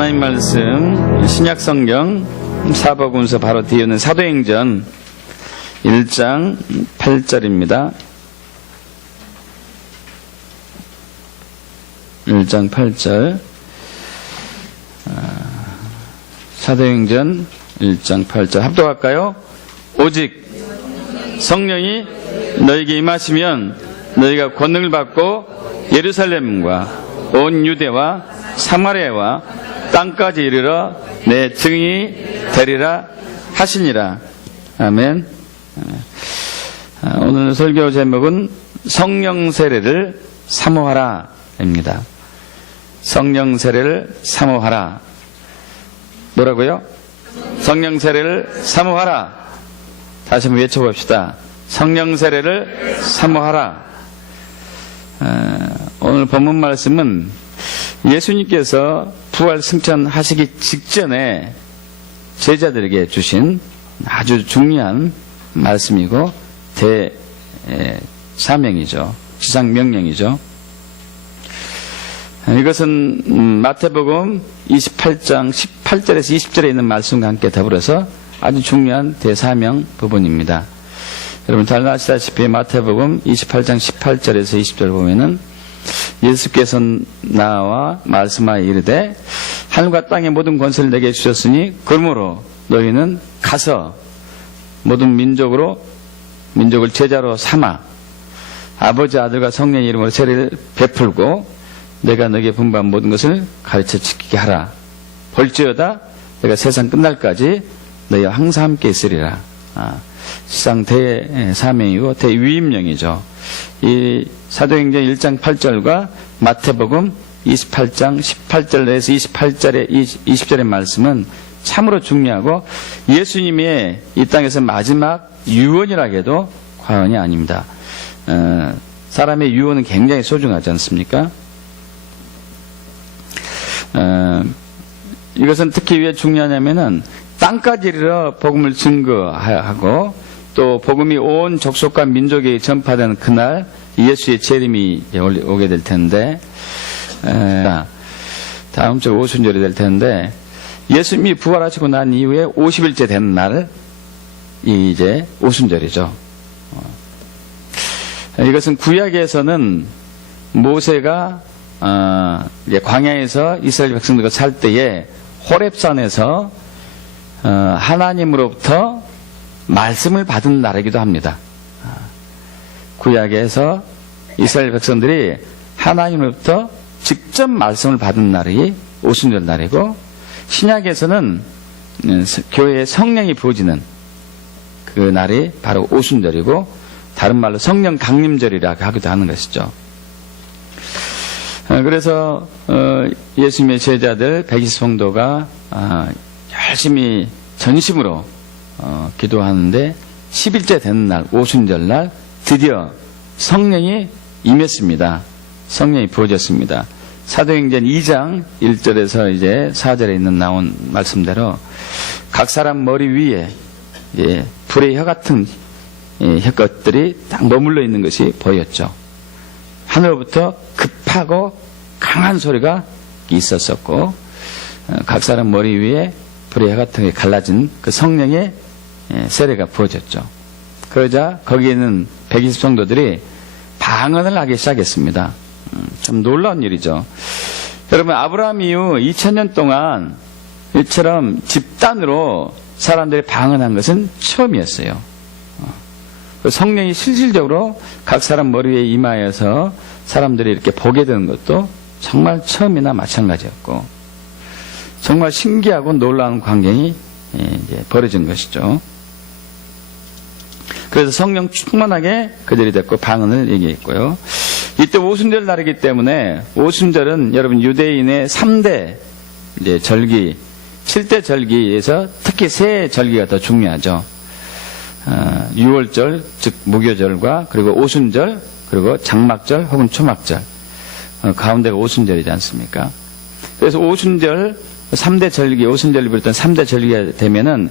하나님 말씀 신약성경 사복음서 바로 뒤에 있는 사도행전 1장 8절입니다. 1장 8절 사도행전 1장 8절 합독할까요? 오직 성령이 너에게 임하시면 너희가 권능을 받고 예루살렘과 온 유대와 사마리아와 땅까지 이르러 내 증인이 되리라 하시니라. 아멘. 오늘 설교 제목은 성령 세례를 사모하라 입니다. 성령 세례를 사모하라. 뭐라고요? 성령 세례를 사모하라. 다시 한번 외쳐봅시다. 성령 세례를 사모하라. 오늘 본문 말씀은 예수님께서 부활 승천하시기 직전에 제자들에게 주신 아주 중요한 말씀이고 대사명이죠. 지상명령이죠. 이것은 마태복음 28장 18절에서 20절에 있는 말씀과 함께 더불어서 아주 중요한 대사명 부분입니다. 여러분 잘 아시다시피 마태복음 28장 18절에서 20절 보면은 예수께서 나와 말씀하여 이르되 하늘과 땅의 모든 권세를 내게 주셨으니 그러므로 너희는 가서 모든 민족을 제자로 삼아 아버지 아들과 성령의 이름으로 세례를 베풀고 내가 너에게 분부한 모든 것을 가르쳐 지키게 하라. 볼지어다 내가 세상 끝날까지 너희와 항상 함께 있으리라. 시상 대사명이고 대위임령이죠. 이 사도행전 1장 8절과 마태복음 28장 18절에서 20절의 말씀은 참으로 중요하고 예수님의 이 땅에서 마지막 유언이라고 해도 과언이 아닙니다. 사람의 유언은 굉장히 소중하지 않습니까? 이것은 특히 왜 중요하냐면은 땅까지 이르러 복음을 증거하고 또 복음이 온 족속과 민족에 전파되는 그날 예수의 재림이 오게 될 텐데 다음 주 오순절이 될 텐데 예수님이 부활하시고 난 이후에 50일째 된 날 이제 오순절이죠. 이것은 구약에서는 모세가 광야에서 이스라엘 백성들과 살 때에 호렙산에서 하나님으로부터 말씀을 받은 날이기도 합니다. 구약에서 이스라엘 백성들이 하나님으로부터 직접 말씀을 받은 날이 오순절 날이고 신약에서는 교회에 성령이 부어지는 그 날이 바로 오순절이고 다른 말로 성령 강림절이라고 하기도 하는 것이죠. 그래서 예수님의 제자들 120성도가 열심히 전심으로 기도하는데 10일째 되는 날 오순절 날 드디어 성령이 임했습니다. 성령이 부어졌습니다. 사도행전 2장 1절에서 이제 4절에 있는 나온 말씀대로 각 사람 머리 위에 불의 혀 같은 혀것들이 딱 머물러 있는 것이 보였죠. 하늘로부터 급하고 강한 소리가 있었었고 각 사람 머리 위에 불의 혀 같은 게 갈라진 그 성령의 세례가 부어졌죠. 그러자 거기에 있는 120성도들이 방언을 하기 시작했습니다. 참 놀라운 일이죠. 여러분 아브라함 이후 2000년 동안 이처럼 집단으로 사람들이 방언한 것은 처음이었어요. 성령이 실질적으로 각 사람 머리 위에 임하여서 사람들이 이렇게 보게 되는 것도 정말 처음이나 마찬가지였고 정말 신기하고 놀라운 광경이 이제 벌어진 것이죠. 그래서 성령 충만하게 그들이 됐고 방언을 얘기했고요. 이때 오순절 날이기 때문에 오순절은 여러분 유대인의 3대 이제 절기, 7대 절기에서 특히 세 절기가 더 중요하죠. 유월절, 즉 무교절과 그리고 오순절, 그리고 장막절 혹은 초막절. 가운데가 오순절이지 않습니까? 그래서 오순절 3대 절기, 오순절을 비롯한 3대 절기가 되면은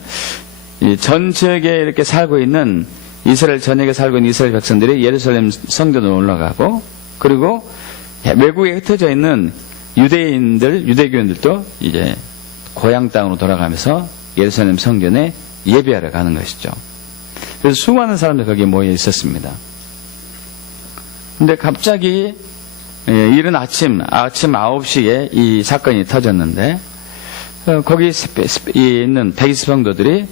전 지역에 이렇게 살고 있는 이스라엘 전역에 살고 있는 이스라엘 백성들이 예루살렘 성전으로 올라가고 그리고 외국에 흩어져 있는 유대교인들도 이제 고향 땅으로 돌아가면서 예루살렘 성전에 예배하러 가는 것이죠. 그래서 수많은 사람들이 거기에 모여 있었습니다. 근데 갑자기 이른 아침 9시에 이 사건이 터졌는데, 거기 있는 백이스 성도들이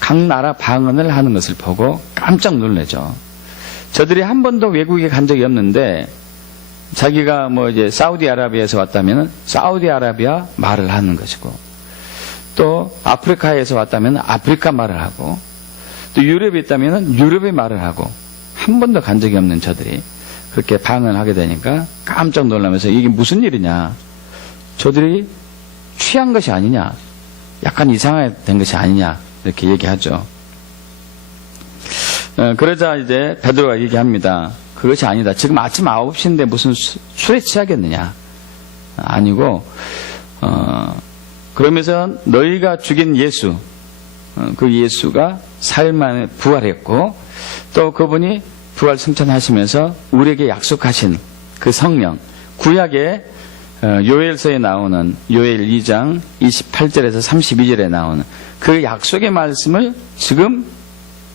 각 나라 방언을 하는 것을 보고 깜짝 놀라죠. 저들이 한 번도 외국에 간 적이 없는데, 자기가 이제 사우디아라비아에서 왔다면 사우디아라비아 말을 하는 것이고, 또 아프리카에서 왔다면 아프리카 말을 하고, 또 유럽에 있다면 유럽의 말을 하고, 한 번도 간 적이 없는 저들이 그렇게 방언을 하게 되니까 깜짝 놀라면서 이게 무슨 일이냐, 저들이 취한 것이 아니냐, 약간 이상하게 된 것이 아니냐, 이렇게 얘기하죠. 그러자 이제 베드로가 얘기합니다. 그것이 아니다. 지금 아침 9시인데 무슨 술에 취하겠느냐. 아니고, 그러면서 너희가 죽인 예수, 그 예수가 4일 만에 부활했고, 또 그분이 부활 승천하시면서 우리에게 약속하신 그 성령, 구약의 요엘서에 나오는 요엘 2장 28절에서 32절에 나오는 그 약속의 말씀을 지금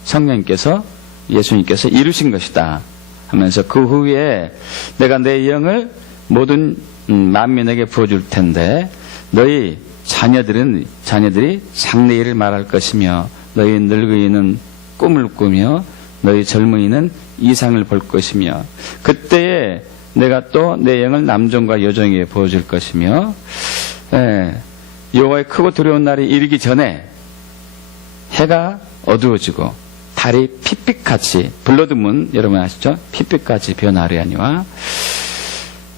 성령님께서, 예수님께서 이루신 것이다 하면서, 그 후에 내가 내 영을 모든 만민에게 부어줄 텐데 너희 자녀들이 장래일을 말할 것이며, 너희 늙은이는 꿈을 꾸며 너희 젊은이는 이상을 볼 것이며, 그때에 내가 또 내 영을 남종과 여종에게 부어줄 것이며, 여호와의 크고 두려운 날이 이르기 전에 해가 어두워지고 달이 핏빛같이, 블러드문 여러분 아시죠? 핏빛같이 변하려니와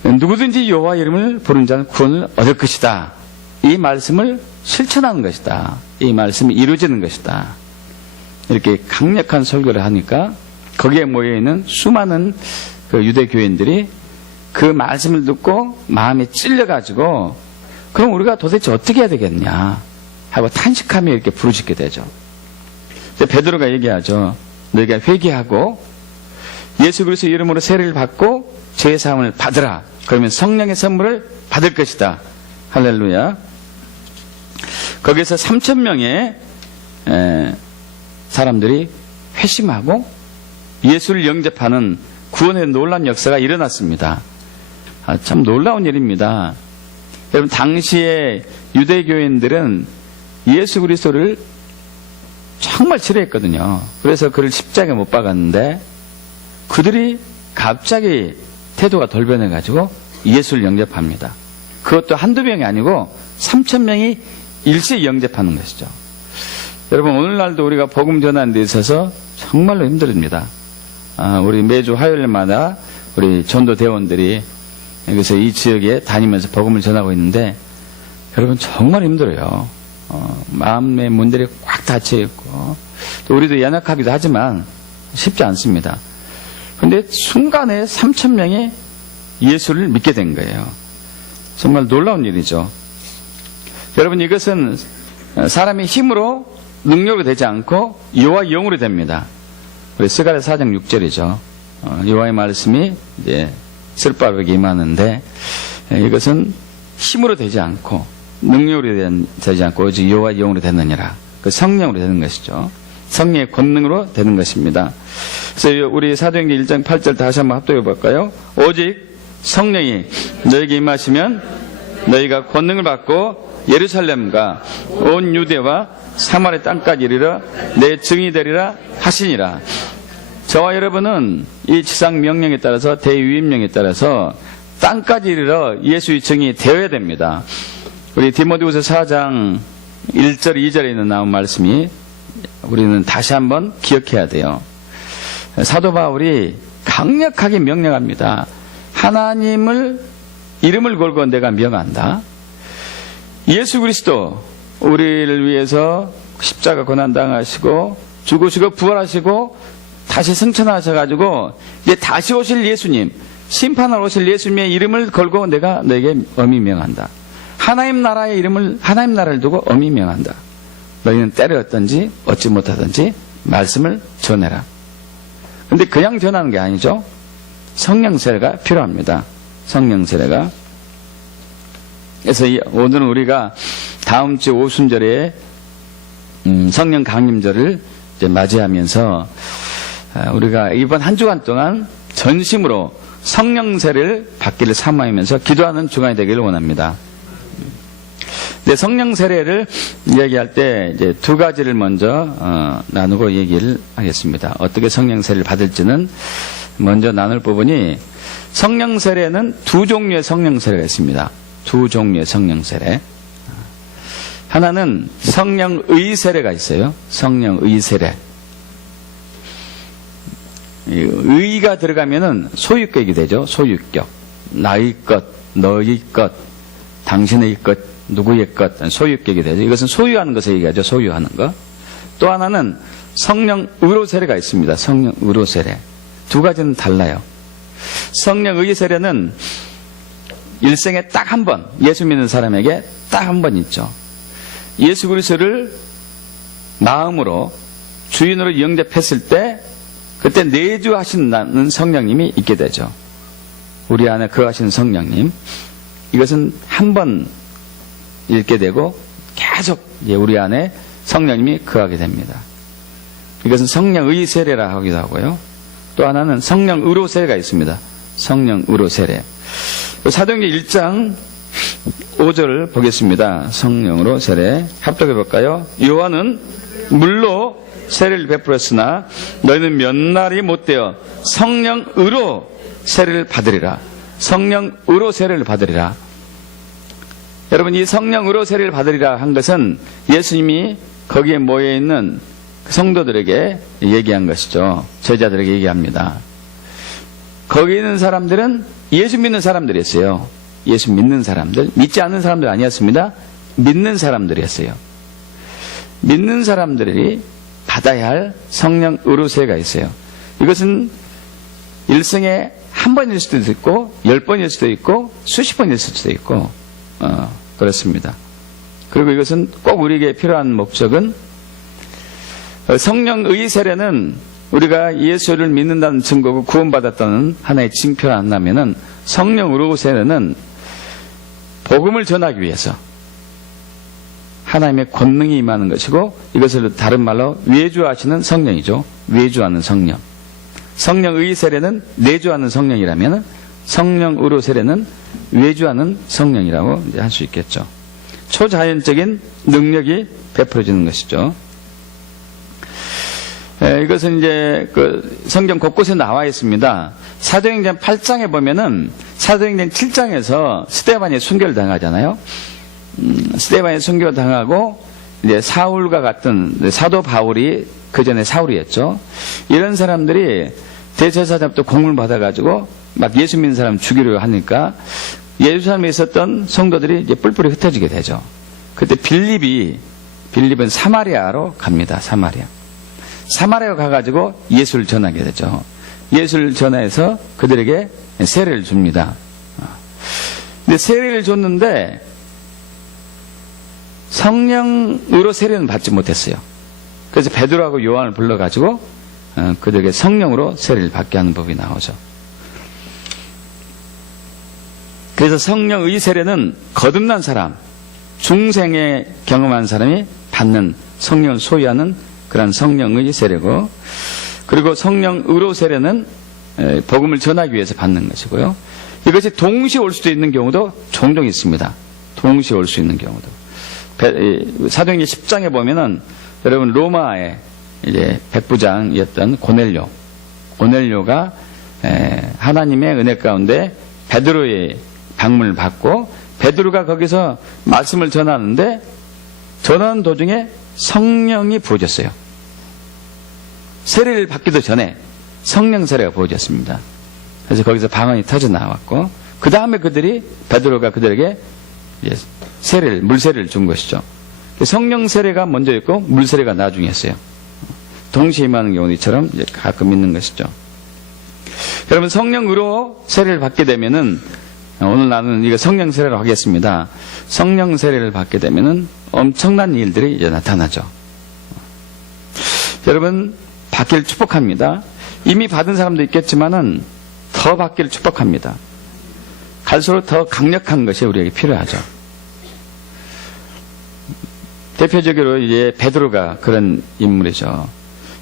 누구든지 여호와 이름을 부르는 자는 구원을 얻을 것이다. 이 말씀을 실천하는 것이다. 이 말씀이 이루어지는 것이다. 이렇게 강력한 설교를 하니까 거기에 모여있는 수많은 그 유대교인들이 그 말씀을 듣고 마음에 찔려가지고, 그럼 우리가 도대체 어떻게 해야 되겠냐 하고 탄식하며 이렇게 부르짖게 되죠. 베드로가 얘기하죠. 너희가 회개하고 예수 그리스도 이름으로 세례를 받고 죄 사함을 받으라. 그러면 성령의 선물을 받을 것이다. 할렐루야. 거기서 3,000명의 사람들이 회심하고 예수를 영접하는 구원의 놀라운 역사가 일어났습니다. 참 놀라운 일입니다. 여러분, 당시에 유대교인들은 예수 그리스도를 정말 싫어했거든요. 그래서 그를 십자가에 못 박았는데, 그들이 갑자기 태도가 돌변해가지고 예수를 영접합니다. 그것도 한두 명이 아니고 3,000명이 일시에 영접하는 것이죠. 여러분, 오늘날도 우리가 복음 전하는 데 있어서 정말로 힘듭니다. 우리 매주 화요일마다 우리 전도대원들이 여기서 이 지역에 다니면서 복음을 전하고 있는데, 여러분 정말 힘들어요. 마음의 문들이 꽉 닫혀 있고, 또 우리도 연약하기도 하지만 쉽지 않습니다. 그런데 순간에 3,000명이 예수를 믿게 된 거예요. 정말 놀라운 일이죠. 여러분, 이것은 사람의 힘으로, 능력으로 되지 않고 여호와의 영으로 됩니다. 우리 스가랴 4장 6절이죠. 여호와의 말씀이 이제 쓸바르게 임하는데, 이것은 힘으로 되지 않고 능력으로 되지 않고 오직 여호와의 영으로 되느니라. 그 성령으로 되는 것이죠. 성령의 권능으로 되는 것입니다. 그래서 우리 사도행전 1장 8절 다시 한번 합독해 볼까요? 오직 성령이 너에게 임하시면 너희가 권능을 받고 예루살렘과 온 유대와 사마리아 땅까지 이르러 내 증인이 되리라 하시니라. 저와 여러분은 이 지상 명령에 따라서, 대위임령에 따라서 땅까지 이르러 예수의 증인이 되어야 됩니다. 우리 디모데후서 4장 1절 2절에 있는 나온 말씀이 우리는 다시 한번 기억해야 돼요. 사도 바울이 강력하게 명령합니다. 하나님을 이름을 걸고 내가 명한다. 예수 그리스도 우리를 위해서 십자가 고난당하시고 죽으시고 부활하시고 다시 승천하셔가지고 이제 다시 오실 예수님, 심판하러 오실 예수님의 이름을 걸고 내가 너에게 엄히 명한다. 하나님 나라의 이름을, 하나님 나라를 두고 엄히 명한다. 너희는 때를 얻든지 얻지 못하든지 말씀을 전해라. 그런데 그냥 전하는 게 아니죠. 성령 세례가 필요합니다. 성령 세례가. 그래서 오늘은 우리가 다음 주 오순절에 성령 강림절을 이제 맞이하면서 우리가 이번 한 주간 동안 전심으로 성령 세례를 받기를 사모하면서 기도하는 주간이 되기를 원합니다. 근데 성령 세례를 이야기할 때 이제 두 가지를 먼저 나누고 얘기를 하겠습니다. 어떻게 성령 세례를 받을지는 먼저 나눌 부분이, 성령 세례는 두 종류의 성령 세례가 있습니다. 두 종류의 성령 세례. 하나는 성령의 세례가 있어요. 성령의 세례. 의가 들어가면은 소유격이 되죠. 소유격. 나의 것, 너의 것, 당신의 것, 누구의 것, 소유격이 되죠. 이것은 소유하는 것을 얘기하죠. 소유하는 것. 또 하나는 성령의로 세례가 있습니다. 성령의로 세례. 두 가지는 달라요. 성령의 세례는 일생에 딱 한 번, 예수 믿는 사람에게 딱 한 번 있죠. 예수 그리스도를 마음으로 주인으로 영접했을 때 그때 내주하신다는 성령님이 있게 되죠. 우리 안에 거하시는 성령님. 이것은 한 번 읽게 되고 계속 우리 안에 성령님이 거하게 됩니다. 이것은 성령의 세례라 하기도 하고요. 또 하나는 성령의로 세례가 있습니다. 성령의로 세례. 사도행전 1장 5절 보겠습니다. 성령으로 세례 합독해 볼까요? 요한은 물로 세례를 베풀었으나 너희는 몇 날이 못되어 성령의로 세례를 받으리라. 성령의로 세례를 받으리라. 여러분, 이 성령의로 세례를 받으리라 한 것은 예수님이 거기에 모여 있는 성도들에게 얘기한 것이죠. 제자들에게 얘기합니다. 거기 있는 사람들은 예수 믿는 사람들이었어요. 예수 믿는 사람들, 믿지 않는 사람들 아니었습니다. 믿는 사람들이었어요. 믿는 사람들이 받아야 할 성령의로 세례가 있어요. 이것은 일생에 한 번일 수도 있고 10번일 수도 있고 수십 번일 수도 있고 그렇습니다. 그리고 이것은 꼭 우리에게 필요한 목적은, 성령의 세례는 우리가 예수를 믿는다는 증거고 구원받았다는 하나의 징표를 한다면은, 성령의로 세례는 복음을 전하기 위해서 하나님의 권능이 임하는 것이고, 이것을 다른 말로 외주하시는 성령이죠. 외주하는 성령. 성령의 세례는 내주하는 성령이라면 성령의로 세례는 외주하는 성령이라고 할 수 있겠죠. 초자연적인 능력이 베풀어지는 것이죠. 이것은 이제 그 성경 곳곳에 나와 있습니다. 사도행전 8장에 보면은 사도행전 7장에서 스데반이 순교를 당하잖아요. 스데반이 순교를 당하고 이제 사울과 같은 사도 바울이 그 전에 사울이었죠. 이런 사람들이 대제사장부터 공을 받아가지고 막 예수 믿는 사람 죽이려고 하니까 예루살렘에 있었던 성도들이 이제 뿔뿔이 흩어지게 되죠. 그때 빌립은 사마리아로 갑니다. 사마리아 가가지고 예수를 전하게 되죠. 예수를 전해서 그들에게 세례를 줍니다. 근데 세례를 줬는데 성령으로 세례는 받지 못했어요. 그래서 베드로하고 요한을 불러가지고 그들에게 성령으로 세례를 받게 하는 법이 나오죠. 그래서 성령의 세례는 거듭난 사람, 중생에 경험한 사람이 받는, 성령을 소유하는 그런 성령의 세례고, 그리고 성령의로 세례는 복음을 전하기 위해서 받는 것이고요. 이것이 동시에 올 수도 있는 경우도 종종 있습니다. 동시에 올 수 있는 경우도. 사도행전 10장에 보면은 여러분 로마의 이제 백부장이었던 고넬료가 하나님의 은혜 가운데 베드로의 방문을 받고 베드로가 거기서 말씀을 전하는데 전하는 도중에 성령이 부어졌어요. 세례를 받기도 전에 성령 세례가 부어졌습니다. 그래서 거기서 방언이 터져 나왔고 그 다음에 베드로가 그들에게 물세례를 준 것이죠. 성령 세례가 먼저 있고 물세례가 나중에 했어요. 동시에 임하는 경우도 이처럼 가끔 있는 것이죠. 여러분, 성령으로 세례를 받게 되면은, 오늘 나는 이거 성령 세례로 하겠습니다. 성령 세례를 받게 되면은 엄청난 일들이 이제 나타나죠. 여러분, 받기를 축복합니다. 이미 받은 사람도 있겠지만은 더 받기를 축복합니다. 갈수록 더 강력한 것이 우리에게 필요하죠. 대표적으로 이제 베드로가 그런 인물이죠.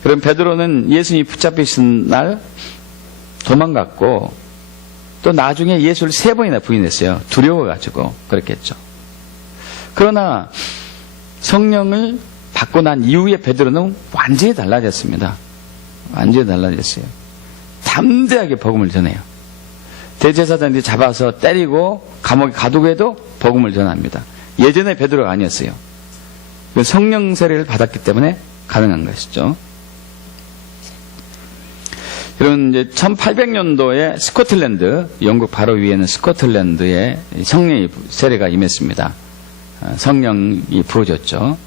그럼 베드로는 예수님이 붙잡히신 날 도망갔고 또 나중에 예수를 3번이나 부인했어요. 두려워가지고 그렇겠죠. 그러나 성령을 받고 난 이후에 베드로는 완전히 달라졌습니다. 완전히 달라졌어요. 담대하게 복음을 전해요. 대제사장들이 잡아서 때리고 감옥에 가두고 해도 복음을 전합니다. 예전에 베드로가 아니었어요. 성령 세례를 받았기 때문에 가능한 것이죠. 이런 이제 1800년도에 스코틀랜드, 영국 바로 위에는 스코틀랜드에 성령의 세례가 임했습니다. 성령이 부어졌죠.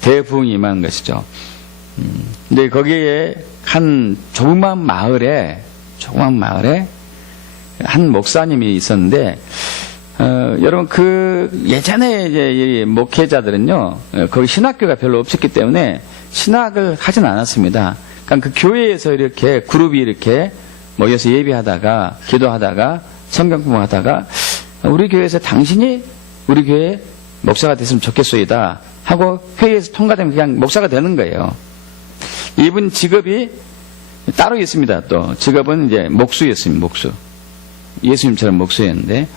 대부흥이 임한 것이죠. 근데 거기에 한 조그만 마을에 한 목사님이 있었는데, 여러분 예전에 이제 목회자들은요, 거기 신학교가 별로 없었기 때문에 신학을 하진 않았습니다. 그러니까 그 교회에서 이렇게 그룹이 이렇게 모여서 예배하다가 기도하다가 성경 공부하다가 우리 교회에서 당신이 우리 교회 목사가 됐으면 좋겠소이다 하고 회의에서 통과되면 그냥 목사가 되는 거예요. 이분 직업이 따로 있습니다. 또 직업은 이제 목수였습니다. 목수. 예수님처럼 목수였는데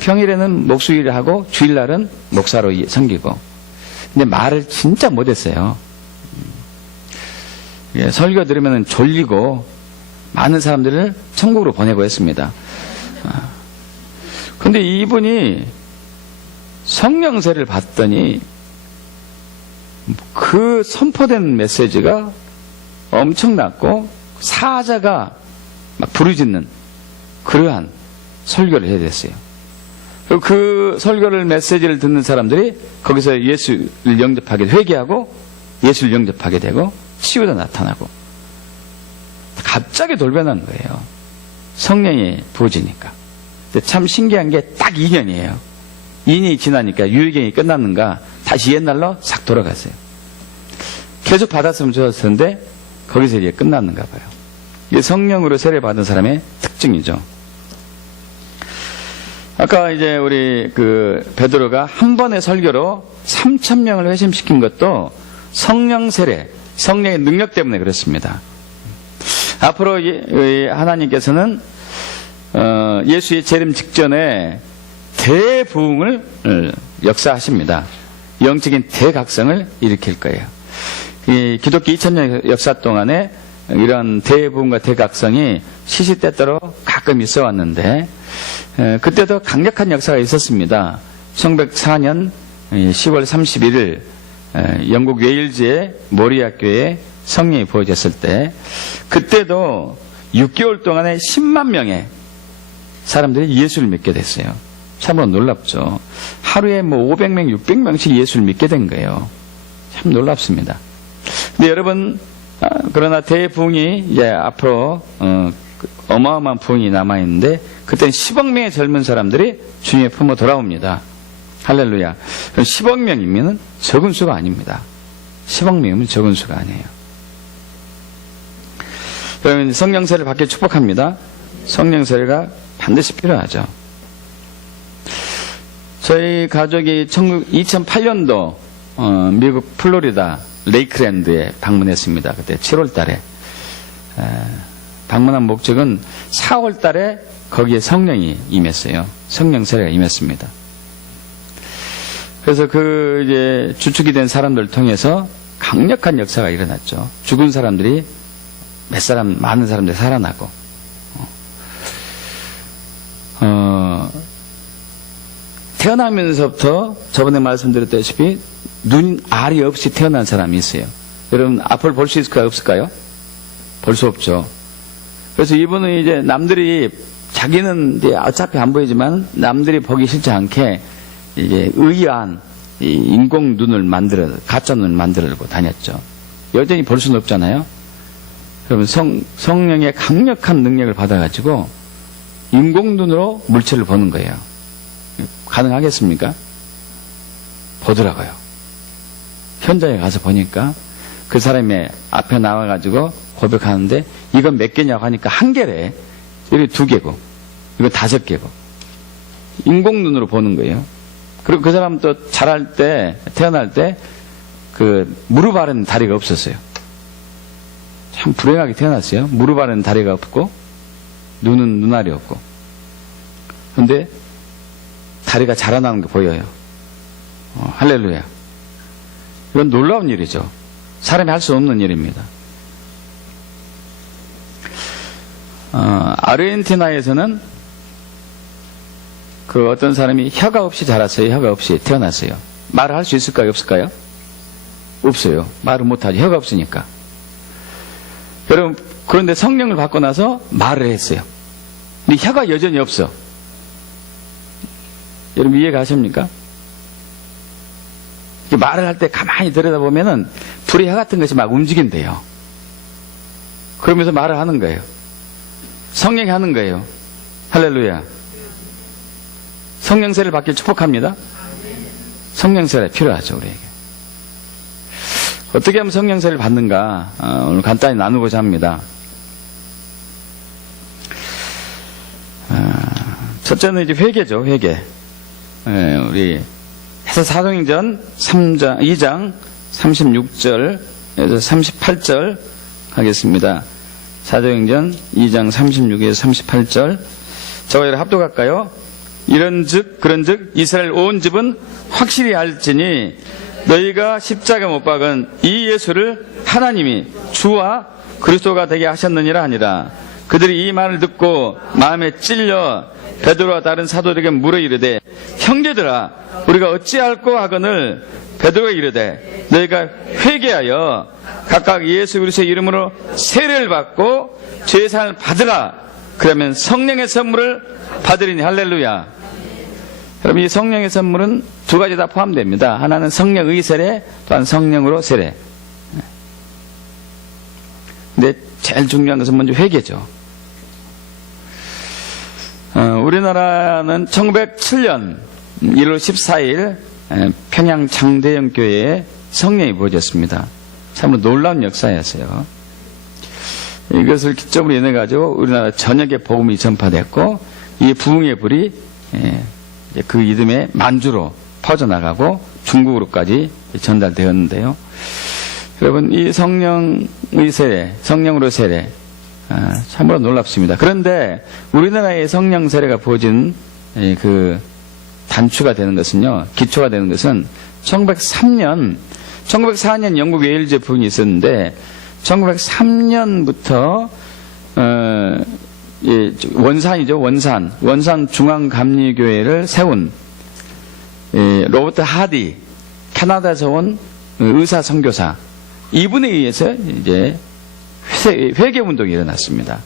평일에는 목수 일을 하고 주일날은 목사로 섬기고. 근데 말을 진짜 못했어요. 설교 들으면 졸리고 많은 사람들을 천국으로 보내고 했습니다. 근데 이분이 성령세를 받더니 그 선포된 메시지가 엄청났고 사자가 막 부르짖는 그러한 설교를 해야 됐어요. 그 설교를 메시지를 듣는 사람들이 거기서 예수를 영접하게 회개하고 예수를 영접하게 되고 치유가 나타나고 갑자기 돌변한 거예요. 성령이 부어지니까. 근데 참 신기한 게 딱 2년이에요. 2년이 지나니까 유효경이 끝났는가 다시 옛날로 싹 돌아갔어요. 계속 받았으면 좋았을 텐데 거기서 이제 끝났는가 봐요. 이게 성령으로 세례 받은 사람의 특징이죠. 아까 이제 우리 베드로가 한 번의 설교로 3,000명을 회심시킨 것도 성령 세례, 성령의 능력 때문에 그렇습니다. 앞으로 하나님께서는 예수의 재림 직전에 대부흥을 역사하십니다. 영적인 대각성을 일으킬 거예요. 기독교 2000년 역사 동안에 이런 대부흥과 대각성이 시시때때로 가끔 있어 왔는데 그때도 강력한 역사가 있었습니다. 1904년 10월 31일 영국 웨일즈의 모리학교에 성령이 부어졌을 때 그때도 6개월 동안에 10만 명의 사람들이 예수를 믿게 됐어요. 참으로 놀랍죠. 하루에 500명, 600명씩 예수를 믿게 된 거예요. 참 놀랍습니다. 근데 여러분, 그러나 대부흥이 이제 앞으로 어마어마한 부흥이 남아있는데 그때는 10억 명의 젊은 사람들이 주님의 품으로 돌아옵니다. 할렐루야. 10억 명이면 적은 수가 아닙니다. 10억 명이면 적은 수가 아니에요. 그러면 성령세를 받게 축복합니다. 성령세례가 반드시 필요하죠. 저희 가족이 2008년도 미국 플로리다 레이크랜드에 방문했습니다. 그때 7월 달에 방문한 목적은 4월 달에 거기에 성령이 임했어요. 성령 세례가 임했습니다. 그래서 이제 주축이 된 사람들을 통해서 강력한 역사가 일어났죠. 죽은 사람들이 많은 사람들이 살아나고, 태어나면서부터 저번에 말씀드렸다시피 눈 알이 없이 태어난 사람이 있어요. 여러분 앞을 볼 수 있을까요? 없을까요? 볼 수 없죠. 그래서 이분은 이제 남들이 자기는 이제 어차피 안 보이지만 남들이 보기 싫지 않게 이제 의아한 인공 눈을 가짜 눈을 만들고 다녔죠. 여전히 볼 수는 없잖아요. 그러면 성령의 강력한 능력을 받아가지고 인공 눈으로 물체를 보는 거예요. 가능하겠습니까? 보더라고요. 현장에 가서 보니까 그 사람의 앞에 나와가지고 고백하는데 이건 몇 개냐고 하니까 한 개래. 이거 2개고 이거 5개고 인공 눈으로 보는 거예요. 그리고 그 사람 또 자랄 때, 태어날 때, 무릎 아래는 다리가 없었어요. 참 불행하게 태어났어요. 무릎 아래는 다리가 없고, 눈은 눈알이 없고. 근데, 다리가 자라나는 게 보여요. 할렐루야. 이건 놀라운 일이죠. 사람이 할 수 없는 일입니다. 아르헨티나에서는 어떤 사람이 혀가 없이 자랐어요. 혀가 없이 태어났어요. 말을 할 수 있을까요? 없을까요? 없어요. 말을 못하죠. 혀가 없으니까. 여러분, 그런데 성령을 받고 나서 말을 했어요. 근데 혀가 여전히 없어. 여러분 이해 가십니까? 말을 할 때 가만히 들여다보면은 불의 혀 같은 것이 막 움직인대요. 그러면서 말을 하는 거예요. 성령이 하는 거예요. 할렐루야. 성령세를 받길 축복합니다. 성령세가 필요하죠, 우리에게. 어떻게 하면 성령세를 받는가, 오늘 간단히 나누고자 합니다. 첫째는 이제 회개죠, 회개. 우리 사도행전 2장 36절에서 38절 하겠습니다. 사도행전 2장 36에서 38절. 저와 여러분 합독할까요? 이런즉 그런즉 이스라엘 온 집은 확실히 알지니 너희가 십자가 못 박은 이 예수를 하나님이 주와 그리스도가 되게 하셨느니라 하니라. 그들이 이 말을 듣고 마음에 찔려 베드로와 다른 사도들에게 물어 이르되 형제들아 우리가 어찌할꼬 하거늘 베드로가 이르되 너희가 회개하여 각각 예수 그리스도의 이름으로 세례를 받고 죄사함을 받으라. 그러면 성령의 선물을 받으리니. 할렐루야. 여러분 이 성령의 선물은 두 가지 다 포함됩니다. 하나는 성령의 세례, 또한 성령으로 세례. 근데 제일 중요한 것은 먼저 회개죠. 우리나라는 1907년 1월 14일 평양 장대영 교회에 성령이 부어졌습니다. 참으로 놀라운 역사였어요. 이것을 기점으로 인해 가지고 우리나라 전역에 복음이 전파됐고 이 부흥의 불이 그 이듬해 만주로 퍼져나가고 중국으로까지 전달되었는데요. 여러분 이 성령의 세례, 성령으로 세례 참으로 놀랍습니다. 그런데 우리나라의 성령 세례가 부어진 그 단추가 되는 것은요, 기초가 되는 것은 1904년 영국 웨일즈 부흥이 있었는데 1903년부터 원산이죠. 원산 중앙감리교회를 세운 로버트 하디, 캐나다에서 온 의사 선교사, 이분에 의해서 이제 회개 운동이 일어났습니다.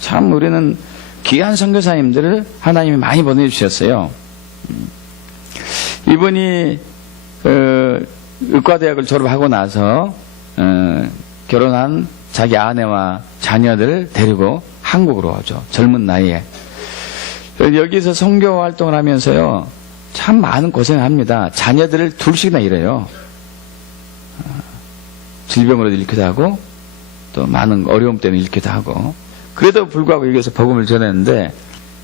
참 우리는 귀한 선교사님들을 하나님이 많이 보내주셨어요. 이분이 의과대학을 졸업하고 나서 결혼한 자기 아내와 자녀들을 데리고 한국으로 오죠. 젊은 나이에. 여기서 선교 활동을 하면서요, 참 많은 고생을 합니다. 자녀들을 둘씩이나 잃어요. 질병으로 잃기도 하고, 또 많은 어려움 때문에 잃기도 하고. 그래도 불구하고 여기서 복음을 전했는데,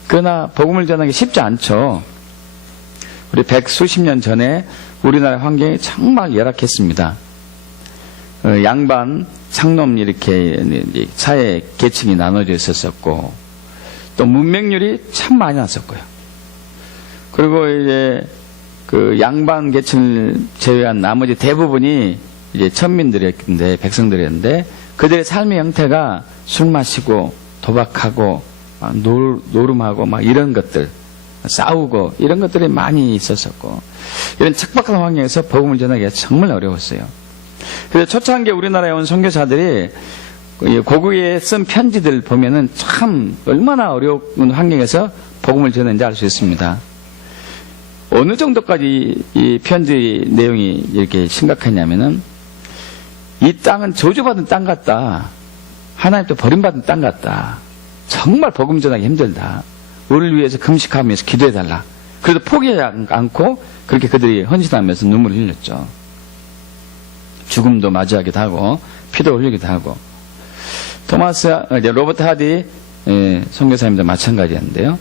그러나 복음을 전하기 쉽지 않죠. 우리 100수십 년 전에 우리나라 환경이 정말 열악했습니다. 양반, 상놈 이렇게 사회 계층이 나눠져 있었었고, 또 문맹률이 참 많이 났었고요. 그리고 이제 그 양반 계층을 제외한 나머지 대부분이 이제 천민들이었는데, 백성들이었는데, 그들의 삶의 형태가 술 마시고 도박하고 노름하고 막 이런 것들, 싸우고 이런 것들이 많이 있었었고, 이런 척박한 환경에서 복음을 전하기가 정말 어려웠어요. 그래서 초창기에 우리나라에 온 선교사들이 고국에 쓴 편지들 보면은 참 얼마나 어려운 환경에서 복음을 전했는지 알 수 있습니다. 어느 정도까지 이 편지 내용이 이렇게 심각했냐면은, 이 땅은 저주받은 땅 같다. 하나님도 버림받은 땅 같다. 정말 복음 전하기 힘들다. 우리를 위해서 금식하면서 기도해달라. 그래도 포기하지 않고 그렇게 그들이 헌신하면서 눈물을 흘렸죠. 죽음도 맞이하기도 하고 피도 흘리기도 하고. 로버트 하디 선교사님도 마찬가지였는데요.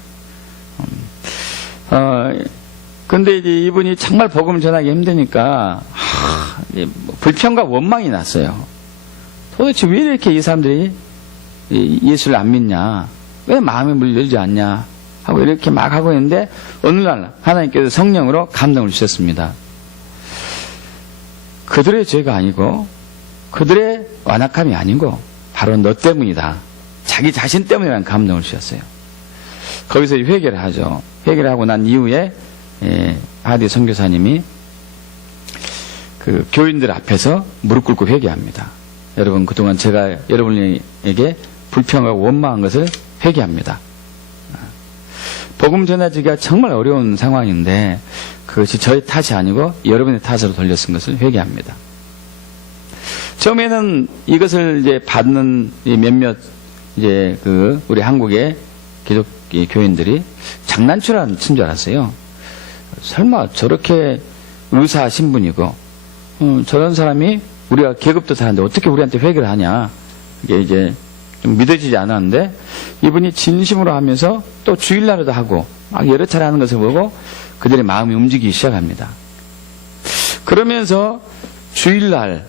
근데 이제 이분이 정말 복음 전하기 힘드니까 불평과 원망이 났어요. 도대체 왜 이렇게 이 사람들이 예수를 안 믿냐? 왜 마음에 물 열지 않냐? 하고 이렇게 막 하고 있는데 어느 날 하나님께서 성령으로 감동을 주셨습니다. 그들의 죄가 아니고 그들의 완악함이 아니고 바로 너 때문이다. 자기 자신 때문이라는 감동을 주셨어요. 거기서 회개를 하죠. 회개를 하고 난 이후에 하디 선교사님이 그 교인들 앞에서 무릎 꿇고 회개합니다. 여러분, 그동안 제가 여러분에게 불평하고 원망한 것을 회개합니다. 복음 전하기가 정말 어려운 상황인데 그것이 저의 탓이 아니고 여러분의 탓으로 돌려 쓴 것을 회개합니다. 처음에는 이것을 이제 받는 몇몇 이제 우리 한국의 기독 교인들이 장난치라는 친 줄 알았어요. 설마 저렇게 의사 신분이고 저런 사람이 우리가 계급도 다른데 어떻게 우리한테 회개를 하냐, 이게 이제 좀 믿어지지 않았는데 이분이 진심으로 하면서 또 주일날에도 하고 막 여러 차례 하는 것을 보고 그들의 마음이 움직이기 시작합니다. 그러면서 주일날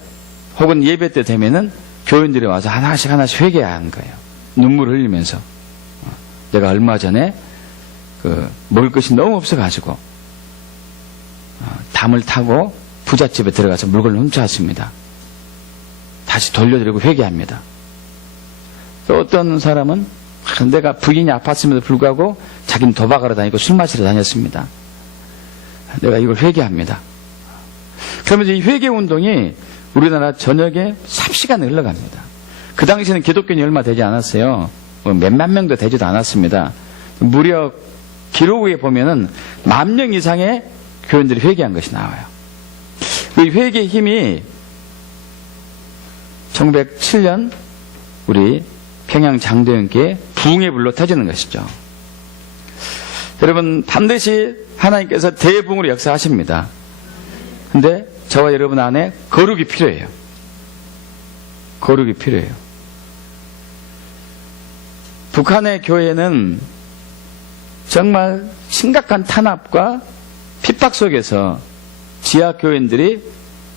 혹은 예배 때 되면은 교인들이 와서 하나씩 회개해야 하는 거예요. 눈물을 흘리면서 내가 얼마 전에 먹을 것이 너무 없어가지고 담을 타고 부잣집에 들어가서 물건을 훔쳐왔습니다. 다시 돌려드리고 회개합니다. 또 어떤 사람은 내가 부인이 아팠음에도 불구하고 자기는 도박하러 다니고 술 마시러 다녔습니다. 내가 이걸 회개합니다. 그러면서 이 회개 운동이 우리나라 전역에 삽시간에 흘러갑니다. 그 당시에는 기독교인이 얼마 되지 않았어요. 몇만 명도 되지도 않았습니다. 무려 기록에 보면은 10,000명 이상의 교인들이 회개한 것이 나와요. 이 회개의 힘이 1907년 우리 평양 장대연교회 부흥의 불로 터지는 것이죠. 여러분, 반드시 하나님께서 대부흥으로 역사하십니다. 근데 저와 여러분 안에 거룩이 필요해요. 거룩이 필요해요. 북한의 교회는 정말 심각한 탄압과 핍박 속에서 지하교인들이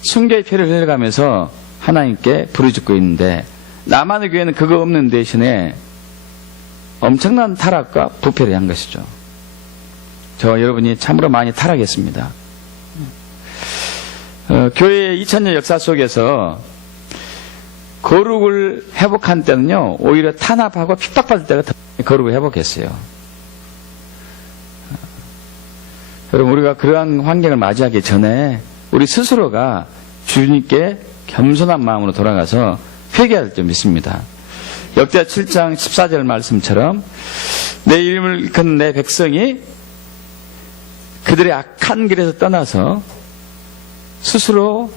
순교의 피를 흘려가면서 하나님께 부르짖고 있는데, 남한의 교회는 그거 없는 대신에 엄청난 타락과 부패를 한 것이죠. 저와 여러분이 참으로 많이 타락했습니다. 교회의 2000년 역사 속에서 거룩을 회복한 때는요, 오히려 탄압하고 핍박받을 때가 더 거룩을 회복했어요. 여러분, 우리가 그러한 환경을 맞이하기 전에 우리 스스로가 주님께 겸손한 마음으로 돌아가서 회개할 줄 믿습니다. 역대하 7장 14절 말씀처럼 내 이름을 일컫는 내 백성이 그들의 악한 길에서 떠나서 스스로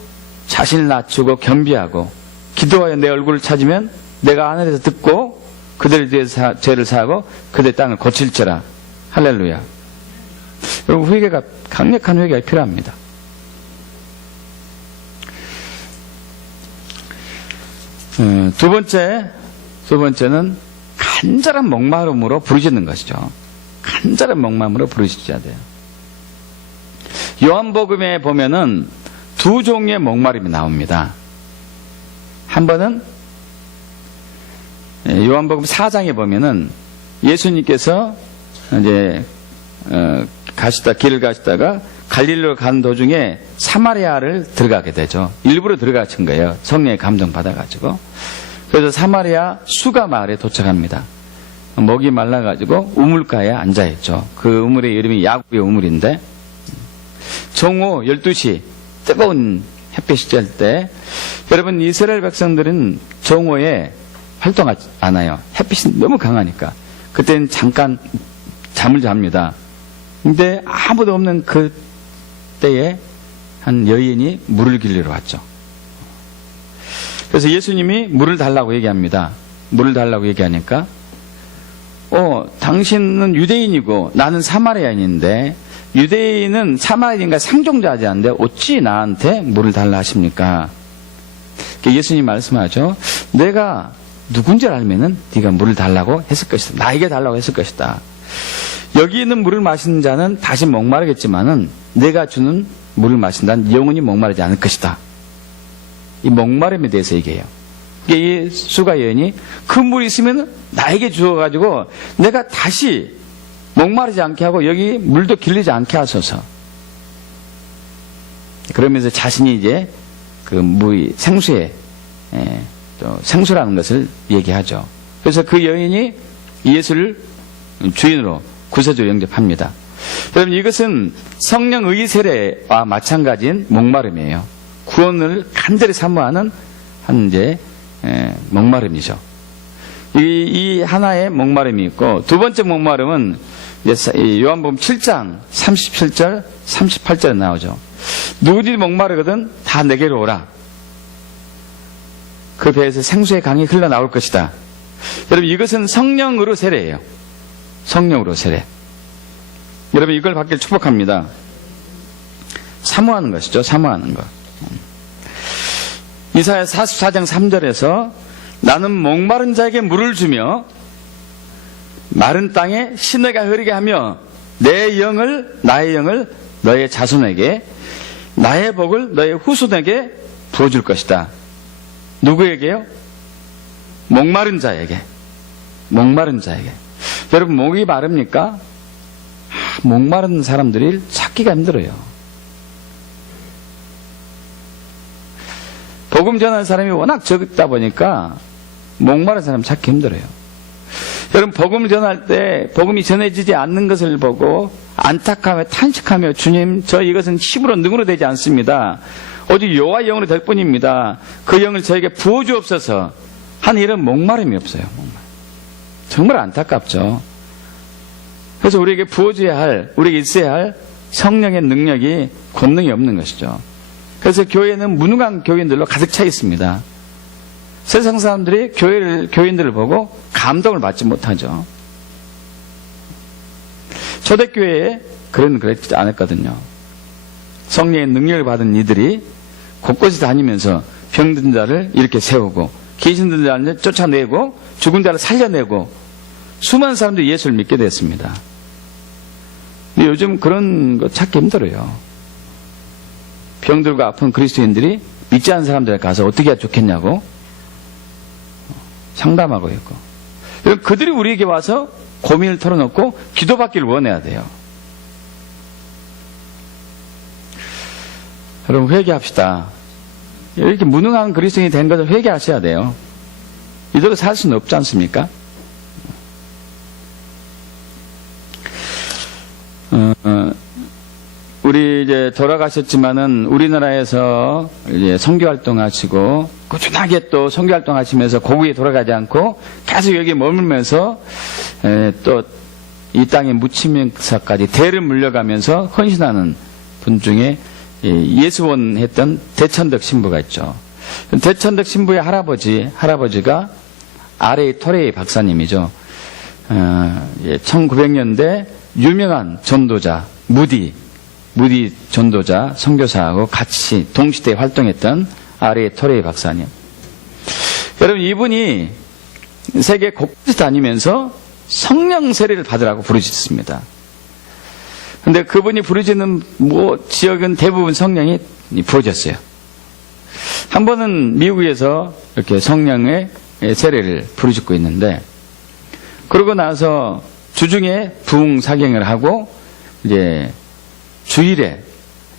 자신을 낮추고 겸비하고 기도하여 내 얼굴을 찾으면 내가 하늘에서 듣고 그들에 대해서 죄를 사하고 그들의 땅을 고칠지라. 할렐루야. 여러분, 회개가, 강력한 회개가 필요합니다. 두 번째는 간절한 목마름으로 부르짖는 것이죠. 간절한 목마름으로 부르짖어야 돼요. 요한복음에 보면은 두 종류의 목마름이 나옵니다. 한 번은 요한복음 4장에 보면은 예수님께서 이제 길을 가시다가 갈릴리로 가는 도중에 사마리아를 들어가게 되죠. 일부러 들어가신 거예요. 성령의 감동 받아가지고. 그래서 사마리아 수가 마을에 도착합니다. 목이 말라가지고 우물가에 앉아있죠. 그 우물의 이름이 야곱의 우물인데, 정오 12시 뜨거운 햇빛이 쬐을 때, 여러분, 이스라엘 백성들은 정오에 활동하지 않아요. 햇빛이 너무 강하니까. 그때는 잠깐 잠을 잡니다. 근데 아무도 없는 그 때에 한 여인이 물을 길리러 왔죠. 그래서 예수님이 물을 달라고 얘기합니다. 물을 달라고 얘기하니까 당신은 유대인이고 나는 사마리아인인데, 유대인은 사마리아인과 상종자지 않는데 어찌 나한테 물을 달라 하십니까? 예수님 말씀하죠. 내가 누군지 알면은 네가 물을 달라고 했을 것이다. 나에게 달라고 했을 것이다. 여기 있는 물을 마시는 자는 다시 목마르겠지만은 내가 주는 물을 마신다는 영원히 목마르지 않을 것이다. 이 목마름에 대해서 얘기해요. 이 수가 여인이 그 물이 있으면 나에게 주어가지고 내가 다시 목마르지 않게 하고 여기 물도 길리지 않게 하소서. 그러면서 자신이 이제 그 물이 생수에 또 생수라는 것을 얘기하죠. 그래서 그 여인이 예수를 주인으로 구세주로 영접합니다. 여러분 이것은 성령의 세례와 마찬가지인 목마름이에요. 구원을 간절히 사모하는 한 이제 목마름이죠. 이 하나의 목마름이 있고 두 번째 목마름은 이제 요한복음 7장 37절 38절에 나오죠. 누구든지 목마르거든 다 내게로 오라. 그 배에서 생수의 강이 흘러나올 것이다. 여러분 이것은 성령으로 세례예요. 성령으로 세례. 여러분 이걸 받길 축복합니다. 사모하는 것이죠. 사모하는 것. 이사야 44장 3절에서 나는 목마른 자에게 물을 주며 마른 땅에 시내가 흐르게 하며 나의 영을 너의 자손에게 나의 복을 너의 후손에게 부어줄 것이다. 누구에게요? 목마른 자에게. 목마른 자에게. 여러분 목이 마릅니까? 목마른 사람들이 찾기가 힘들어요. 복음 전하는 사람이 워낙 적다 보니까 목마른 사람 찾기 힘들어요. 여러분 복음을 전할 때 복음이 전해지지 않는 것을 보고 안타까워 탄식하며 주님 저 이것은 힘으로 능으로 되지 않습니다. 오직 여호와의 영으로 될 뿐입니다. 그 영을 저에게 부어주옵소서 하는 이런 목마름이 없어요. 정말 안타깝죠. 그래서 우리에게 부어줘야 할, 우리에게 있어야 할 성령의 능력이 권능이 없는 것이죠. 그래서 교회는 무능한 교인들로 가득 차 있습니다. 세상 사람들이 교인들을 보고 감동을 받지 못하죠. 초대교회에 그랬지 않았거든요. 성령의 능력을 받은 이들이 곳곳에 다니면서 병든 자를 이렇게 세우고 귀신 자를 쫓아내고 죽은 자를 살려내고 수많은 사람들이 예수를 믿게 됐습니다. 근데 요즘 그런 거 찾기 힘들어요. 병들고 아픈 그리스도인들이 믿지 않는 사람들에 가서 어떻게 해야 좋겠냐고 상담하고 있고, 그들이 우리에게 와서 고민을 털어놓고 기도받기를 원해야 돼요. 여러분 회개합시다. 이렇게 무능한 그리스도인이 된 것을 회개하셔야 돼요. 이대로 살 수는 없지 않습니까? 우리 이제 돌아가셨지만은 우리나라에서 이제 선교 활동하시고 꾸준하게 또 선교 활동하시면서 고국에 돌아가지 않고 계속 여기 머물면서 또 이 땅에 묻히면서까지 대를 물려가면서 헌신하는 분 중에 예수원 했던 대천덕 신부가 있죠. 대천덕 신부의 할아버지가 아레이 토레이 박사님이죠. 1900년대 유명한 전도자 무디 전도자 선교사하고 같이 동시대에 활동했던 아레이 토레이 박사님. 여러분 이분이 세계 곳곳에 다니면서 성령 세례를 받으라고 부르짖습니다. 근데 그분이 부르짖는 지역은 대부분 성령이 부어졌어요. 한 번은 미국에서 이렇게 성령의 세례를 부르짖고 있는데, 그러고 나서 주중에 부흥 사경을 하고 이제 주일에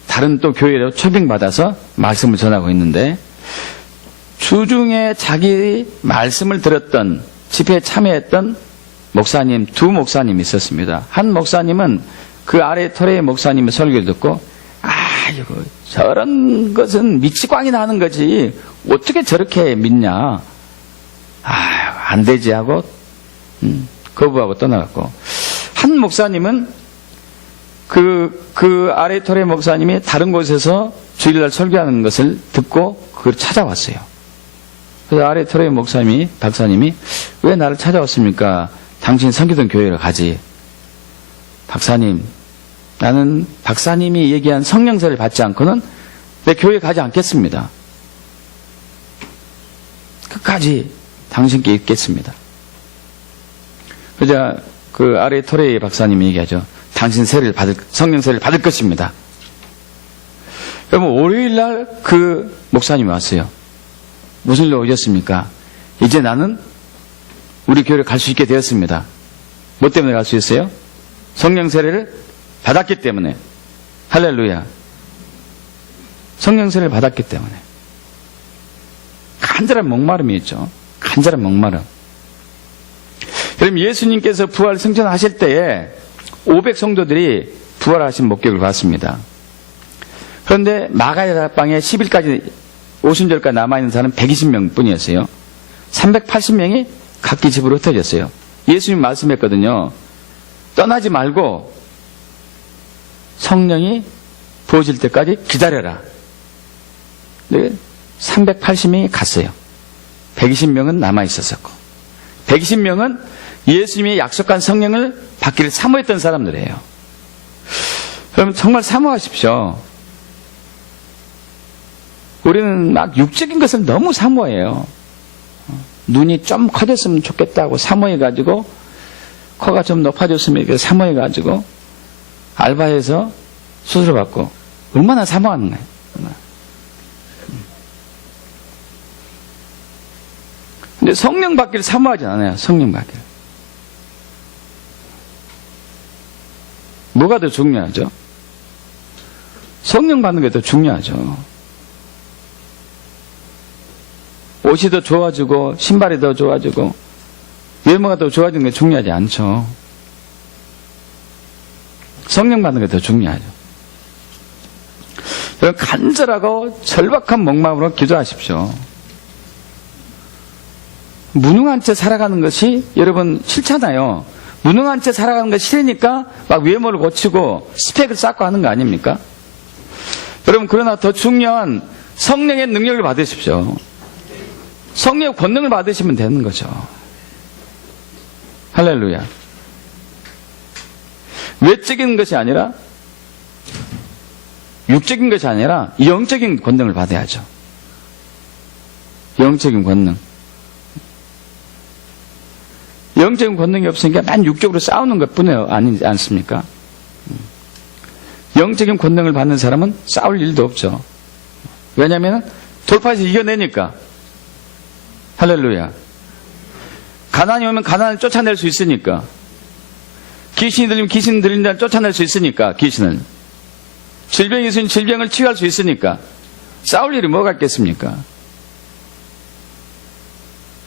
다른 또 교회로 초빙받아서 말씀을 전하고 있는데, 주중에 자기 말씀을 들었던 집회에 참여했던 목사님, 두 목사님이 있었습니다. 한 목사님은 그 아래 토레의 목사님의 설교를 듣고, 이거 저런 것은 미치광이 나는 거지 어떻게 저렇게 믿냐, 안 되지 하고 거부하고 떠나갔고, 한 목사님은 그 아래 토레 목사님이 다른 곳에서 주일날 설교하는 것을 듣고 그걸 찾아왔어요. 그래서 아래 토레 박사님이 왜 나를 찾아왔습니까? 당신 섬기던 교회를 가지. 박사님, 나는 박사님이 얘기한 성령세를 받지 않고는 내 교회에 가지 않겠습니다. 끝까지 당신께 있겠습니다. 그러자 그 아레 토레이 박사님이 얘기하죠. 당신 성령 세례를 받을 것입니다. 여러분, 월요일 날 그 목사님이 왔어요. 무슨 일로 오셨습니까? 이제 나는 우리 교회를 갈 수 있게 되었습니다. 뭐 때문에 갈 수 있어요? 성령 세례를 받았기 때문에. 할렐루야. 성령 세례를 받았기 때문에. 간절한 목마름이 있죠. 간절한 목마름. 여러분, 예수님께서 부활 승천하실 때에 500성도들이 부활하신 목격을 봤습니다. 그런데 마가의 다락방에 10일까지 오순절까지 남아있는 사람은 120명 뿐이었어요. 380명이 각기 집으로 흩어졌어요. 예수님 말씀했거든요. 떠나지 말고 성령이 부어질 때까지 기다려라. 380명이 갔어요. 120명은 남아있었었고, 120명은 예수님이 약속한 성령을 받기를 사모했던 사람들이에요. 그럼 정말 사모하십시오. 우리는 막 육적인 것을 너무 사모해요. 눈이 좀 커졌으면 좋겠다고 사모해가지고, 코가 좀 높아졌으면 이렇게 사모해가지고 알바해서 수술을 받고, 얼마나 사모하는 거예요. 근데 성령 받기를 사모하지 않아요. 성령 받기를. 뭐가 더 중요하죠? 성령 받는 게 더 중요하죠. 옷이 더 좋아지고 신발이 더 좋아지고 외모가 더 좋아지는 게 중요하지 않죠. 성령 받는 게 더 중요하죠. 여러분, 간절하고 절박한 목마음으로 기도하십시오. 무능한 채 살아가는 것이 여러분 싫잖아요. 무능한 채 살아가는 것이 싫으니까 막 외모를 고치고 스펙을 쌓고 하는 거 아닙니까? 여러분, 그러나 더 중요한 성령의 능력을 받으십시오. 성령의 권능을 받으시면 되는 거죠. 할렐루야. 외적인 것이 아니라, 육적인 것이 아니라 영적인 권능을 받아야죠. 영적인 권능. 영적인 권능이 없으니까 난 육적으로 싸우는 것 뿐이에요. 아니지 않습니까? 영적인 권능을 받는 사람은 싸울 일도 없죠. 왜냐하면 돌파해서 이겨내니까. 할렐루야. 가난이 오면 가난을 쫓아낼 수 있으니까. 귀신이 들리면 귀신 들린 자를 쫓아낼 수 있으니까. 귀신을. 질병이 있으면 질병을 치유할 수 있으니까. 싸울 일이 뭐가 있겠습니까?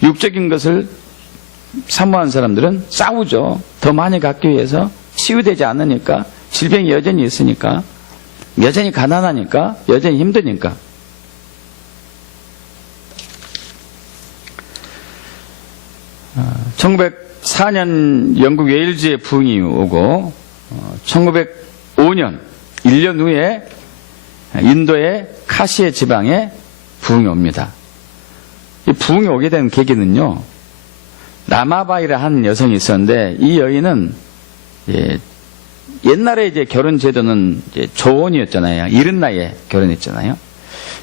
육적인 것을 사모하는 사람들은 싸우죠. 더 많이 갖기 위해서. 치유되지 않으니까. 질병이 여전히 있으니까. 여전히 가난하니까. 여전히 힘드니까. (1904년) 영국 웨일즈의 부흥이 오고 1905년 1년 후에 인도의 카시의 지방에 부흥이 옵니다. 이 부흥이 오게 된 계기는요, 라마바이라 하는 여성이 있었는데, 이 여인은 옛날에 이제 결혼 제도는 이제 조혼이었잖아요. 이른 나이에 결혼했잖아요.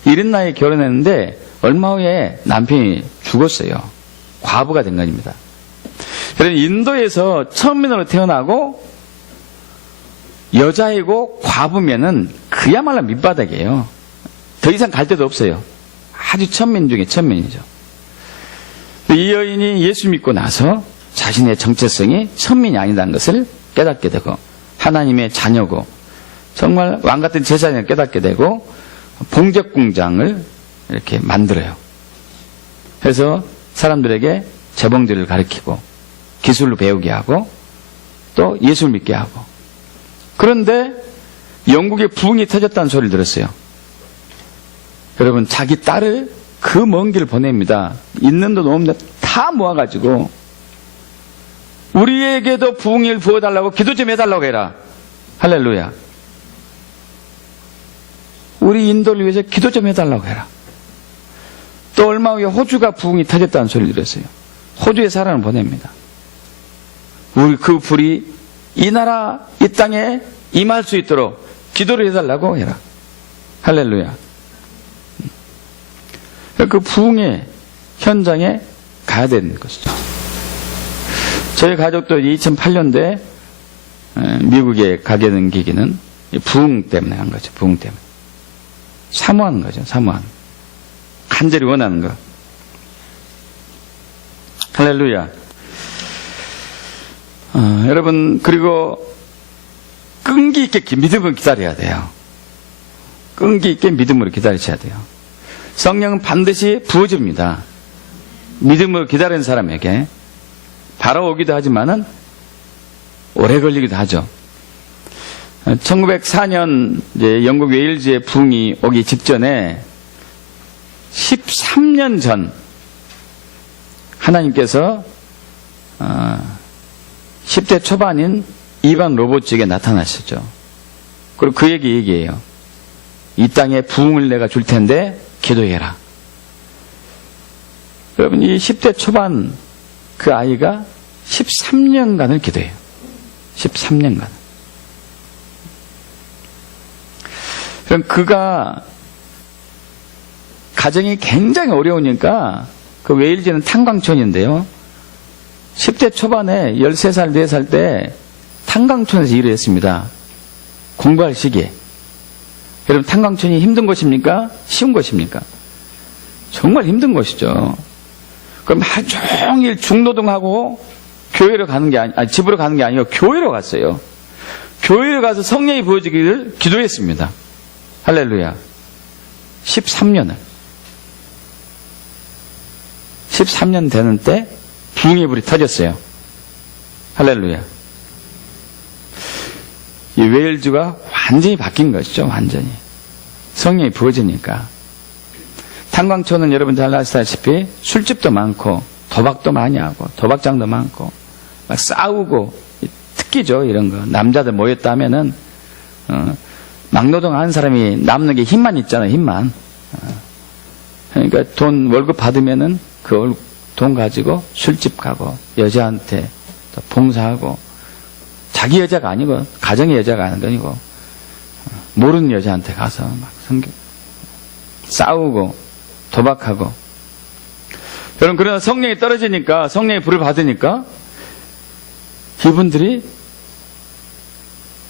이른 나이에 결혼했는데 얼마 후에 남편이 죽었어요. 과부가 된 겁니다. 그래서 인도에서 천민으로 태어나고 여자이고 과부면은 그야말로 밑바닥이에요. 더 이상 갈 데도 없어요. 아주 천민 중에 천민이죠. 이 여인이 예수 믿고 나서 자신의 정체성이 천민이 아니라는 것을 깨닫게 되고, 하나님의 자녀고 정말 왕같은 제사장을 깨닫게 되고, 봉적공장을 이렇게 만들어요. 그래서 사람들에게 재봉질을 가르치고 기술을 배우게 하고 또 예술 믿게 하고. 그런데 영국에 부흥이 터졌다는 소리를 들었어요. 여러분, 자기 딸을 그 먼 길 보냅니다. 있는 돈 없는 돈 다 모아가지고 우리에게도 부흥을 부어달라고 기도 좀 해달라고 해라. 할렐루야. 우리 인도를 위해서 기도 좀 해달라고 해라. 또 얼마 후에 호주가 부흥이 터졌다는 소리를 들었어요. 호주에 사람을 보냅니다. 우리 그 불이 이 나라 이 땅에 임할 수 있도록 기도를 해달라고 해라. 할렐루야. 그 부흥의 현장에 가야 되는 것이죠. 저희 가족도 2008년도에 미국에 가게 된 계기는 부흥 때문에 한 거죠. 부흥 때문에. 사모하는 거죠. 사모하는. 간절히 원하는 거. 할렐루야. 여러분, 그리고 끈기 있게 믿음을 기다려야 돼요. 끈기 있게 믿음으로 기다리셔야 돼요. 성령은 반드시 부어집니다. 믿음으로 기다리는 사람에게 바로 오기도 하지만은 오래 걸리기도 하죠. 1904년 이제 영국 웨일즈의 부흥이 오기 직전에 13년 전 하나님께서 10대 초반인 이반 로봇에게 나타나셨죠. 그리고 그 얘기예요. 이 땅에 부흥을 내가 줄 텐데 기도해라. 여러분, 이 10대 초반 그 아이가 13년간을 기도해요. 13년간. 그럼 그가 가정이 굉장히 어려우니까 그 웨일즈는 탄광촌인데요. 10대 초반에 13살, 4살 때 탄광촌에서 일을 했습니다. 공부할 시기에. 여러분, 탄광촌이 힘든 곳입니까? 쉬운 곳입니까? 정말 힘든 곳이죠. 그럼 하루 종일 중노동하고 교회로 가는 게 집으로 가는 게 아니고 교회로 갔어요. 교회로 가서 성령이 부어지기를 기도했습니다. 할렐루야. 13년을. 13년 되는 때 부흥의 불이 터졌어요. 할렐루야. 이 웨일즈가 완전히 바뀐 것이죠. 완전히. 성령이 부어지니까. 탄광촌은 여러분 잘 아시다시피 술집도 많고 도박도 많이 하고 도박장도 많고 막 싸우고 특기죠. 이런 거. 남자들 모였다 하면은 막노동하는 사람이 남는 게 힘만 있잖아요. 힘만. 그러니까 돈 월급 받으면은 그 돈 가지고 술집 가고 여자한테 또 봉사하고 자기 여자가 아니고 가정의 여자가 아니고 모르는 여자한테 가서 막 싸우고 도박하고. 여러분, 그러나 성령이 떨어지니까, 성령의 불을 받으니까 이분들이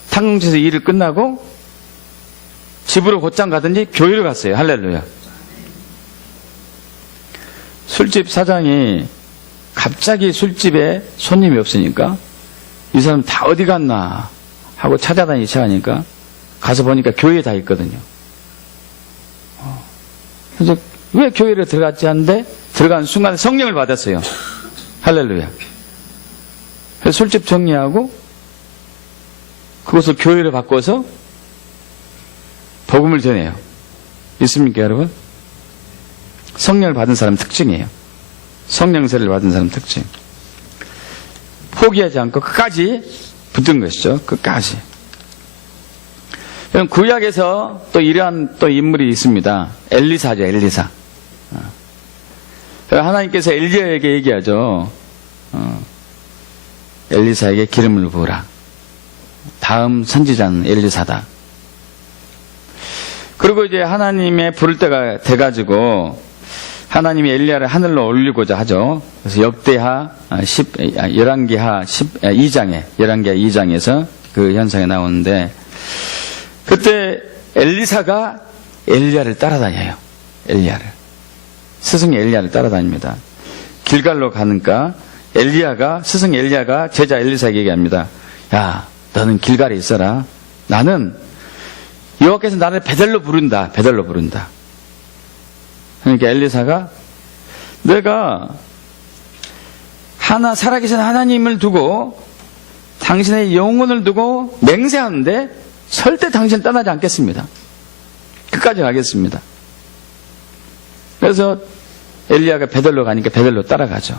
탄광촌에서 일을 끝나고 집으로 곧장 가든지 교회로 갔어요. 할렐루야. 술집 사장이 갑자기 술집에 손님이 없으니까 이 사람 다 어디 갔나 하고 찾아다니기 시작하니까 가서 보니까 교회에 다 있거든요. 그래서 왜 교회를 들어갔지 하는데 들어가는 순간에 성령을 받았어요. 할렐루야. 그래서 술집 정리하고 그것을 교회로 바꿔서 복음을 전해요. 있습니까, 여러분? 성령을 받은 사람 특징이에요. 성령세를 받은 사람 특징. 포기하지 않고 끝까지 붙은 것이죠. 끝까지. 그럼 구약에서 또 이러한 또 인물이 있습니다. 엘리사죠, 엘리사. 하나님께서 엘리야에게 얘기하죠. 엘리사에게 기름을 부으라. 다음 선지자는 엘리사다. 그리고 이제 하나님의 부를 때가 돼가지고 하나님이 엘리야를 하늘로 올리고자 하죠. 그래서 역대하 11기하 2장에서 그 현상이 나오는데 그때 엘리사가 엘리야를 따라다녀요. 엘리야를. 스승 엘리야를 따라다닙니다. 길갈로 가니까 스승 엘리야가 제자 엘리사에게 얘기합니다. 야, 너는 길갈에 있어라. 나는 여호와께서 나를 베델로 부른다. 베델로 부른다. 그러니까 엘리사가 내가 살아계신 하나님을 두고 당신의 영혼을 두고 맹세하는데 절대 당신을 떠나지 않겠습니다. 끝까지 가겠습니다. 그래서 엘리야가 베델로 가니까 베델로 따라가죠.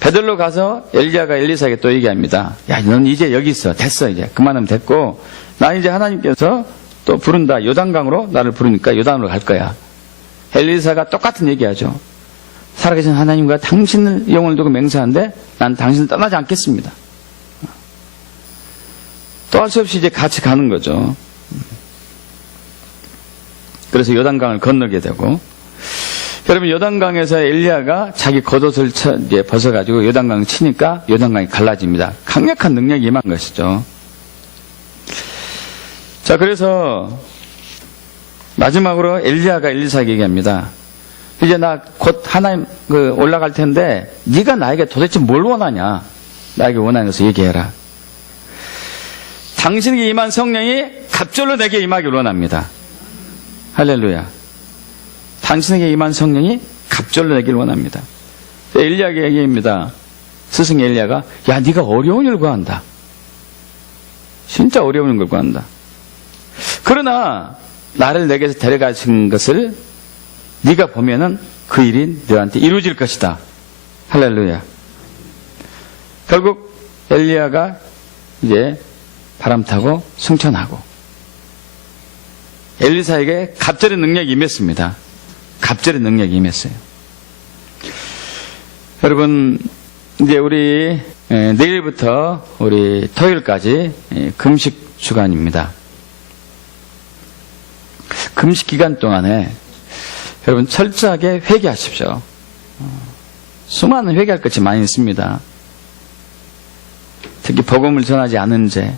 베델로 가서 엘리야가 엘리사에게 또 얘기합니다. 야, 넌 이제 여기 있어. 됐어. 이제 그만하면 됐고 나 이제 하나님께서 또 부른다. 요단강으로 나를 부르니까 요단으로 갈 거야. 엘리사가 똑같은 얘기하죠. 살아계신 하나님과 당신을 영혼을 두고 맹세하는데 난 당신을 떠나지 않겠습니다. 또 할 수 없이 이제 같이 가는 거죠. 그래서 요단강을 건너게 되고 여러분, 요단강에서 엘리야가 자기 겉옷을 이제 벗어가지고 요단강 치니까 요단강이 갈라집니다. 강력한 능력이 임한 것이죠. 자, 그래서 마지막으로 엘리야가 엘리사에게 얘기합니다. 이제 나 곧 하나님 올라갈 텐데 네가 나에게 도대체 뭘 원하냐? 나에게 원하는 것을 얘기해라. 당신에게 임한 성령이 갑절로 내게 임하기를 원합니다. 할렐루야. 당신에게 임한 성령이 갑절로 내기를 원합니다. 엘리야에게 얘기합니다. 스승 엘리야가 야, 네가 어려운 일을 구한다. 진짜 어려운 걸 구한다. 그러나 나를 내게서 데려가신 것을 네가 보면은 그 일이 너한테 이루어질 것이다. 할렐루야. 결국 엘리야가 이제 바람 타고 승천하고 엘리사에게 갑절의 능력이 임했습니다. 갑절의 능력이 임했어요. 여러분, 이제 우리 내일부터 우리 토요일까지 금식 주간입니다. 금식 기간 동안에 여러분 철저하게 회개하십시오. 수많은 회개할 것이 많이 있습니다. 특히 복음을 전하지 않은 죄,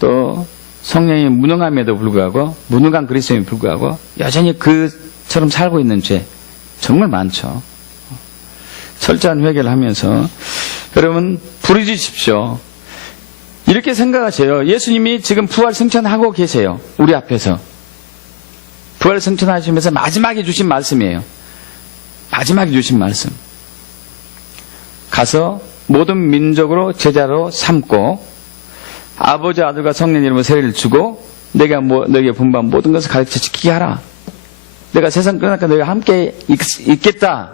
또 성령이 무능함에도 불구하고, 무능한 그리스도인에 불구하고 여전히 그처럼 살고 있는 죄 정말 많죠. 철저한 회개를 하면서 여러분 부르짖으십시오. 이렇게 생각하세요. 예수님이 지금 부활 승천하고 계세요. 우리 앞에서. 부활 승천하시면서 마지막에 주신 말씀이에요. 마지막에 주신 말씀. 가서 모든 민족으로 제자로 삼고 아버지, 아들과 성령 이름으로 세례를 주고 내가 너에게 분부한 모든 것을 가르쳐 지키게 하라. 내가 세상 끝날까 너희와 함께 있겠다.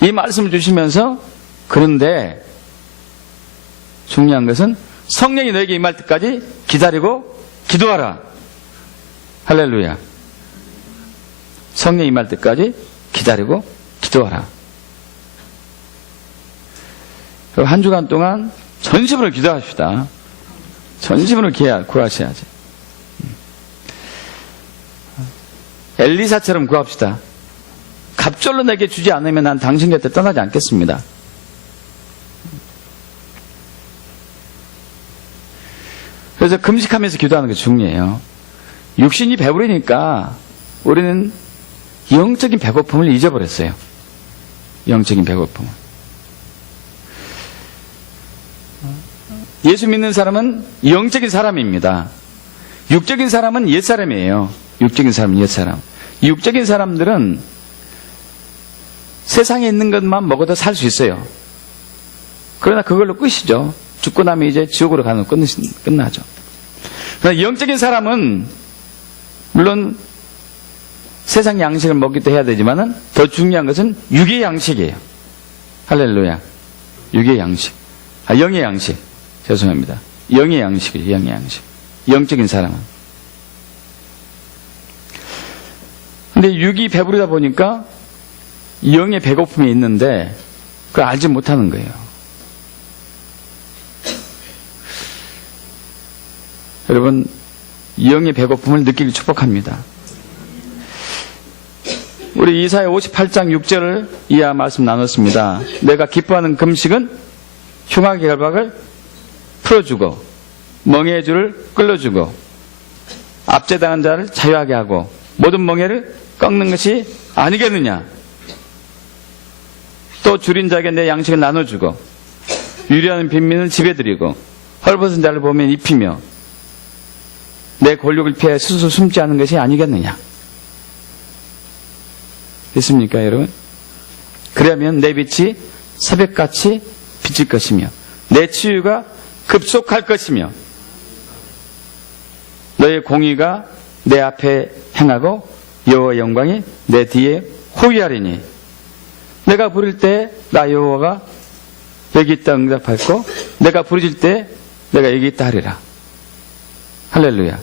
이 말씀을 주시면서, 그런데 중요한 것은 성령이 너에게 임할 때까지 기다리고 기도하라. 할렐루야. 성령이 임할 때까지 기다리고 기도하라. 한 주간 동안 전심으로 기도합시다. 전심으로 구하셔야지. 엘리사처럼 구합시다. 갑절로 내게 주지 않으면 난 당신 곁에 떠나지 않겠습니다. 그래서 금식하면서 기도하는 게 중요해요. 육신이 배부르니까 우리는 영적인 배고픔을 잊어버렸어요. 영적인 배고픔을. 예수 믿는 사람은 영적인 사람입니다. 육적인 사람은 옛사람이에요. 육적인 사람은 옛사람. 육적인 사람들은 세상에 있는 것만 먹어도 살 수 있어요. 그러나 그걸로 끝이죠. 죽고 나면 이제 지옥으로 가는 거 끝나죠. 그러나 영적인 사람은 물론 세상 양식을 먹기도 해야 되지만은 더 중요한 것은 육의 양식이에요. 할렐루야. 육의 양식. 영의 양식. 죄송합니다. 영의 양식이에요. 영의 양식. 영적인 사람은. 근데 육이 배부르다 보니까 영의 배고픔이 있는데 그걸 알지 못하는 거예요. 여러분, 영의 배고픔을 느끼길 축복합니다. 우리 이사야 58장 6절을 이하 말씀 나눴습니다. 내가 기뻐하는 금식은 흉악의 결박을 풀어주고 멍에의 줄을 끌어주고 압제당한 자를 자유하게 하고 모든 멍에를 꺾는 것이 아니겠느냐. 또 줄인 자에게 내 양식을 나눠주고 유리하는 빈민을 집에 들이고 헐벗은 자를 보면 입히며 내 권력을 피해 스스로 숨지 않은 것이 아니겠느냐. 있습니까, 여러분? 그러면 내 빛이 새벽같이 비칠 것이며 내 치유가 급속할 것이며 너의 공의가 내 앞에 행하고 여호와의 영광이 내 뒤에 호위하리니 내가 부를 때 나 여호와가 여기 있다 응답할 거 내가 부르질 때 내가 여기 있다 하리라. 할렐루야.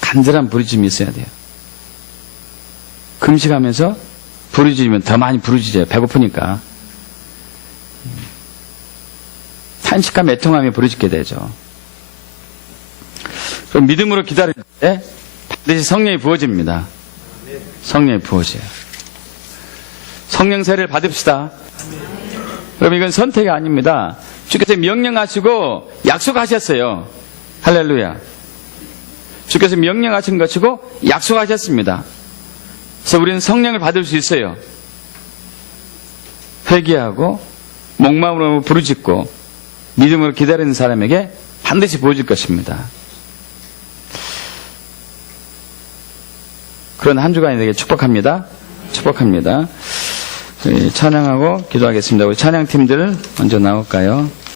간절한 부르짖음이 있어야 돼요. 금식하면서 부르짖으면 더 많이 부르짖어요. 배고프니까. 탄식과 애통하며 부르짖게 되죠. 그럼 믿음으로 기다릴 때 반드시 성령이 부어집니다. 성령이 부어져요. 성령 세례를 받읍시다. 그럼 이건 선택이 아닙니다. 주께서 명령하시고 약속하셨어요. 할렐루야. 주께서 명령하신 것이고 약속하셨습니다. 그래서 우리는 성령을 받을 수 있어요. 회개하고 목마음으로 부르짖고 믿음으로 기다리는 사람에게 반드시 부어질 것입니다. 그런 한 주간이 되게 축복합니다. 축복합니다. 찬양하고 기도하겠습니다. 우리 찬양팀들 먼저 나올까요?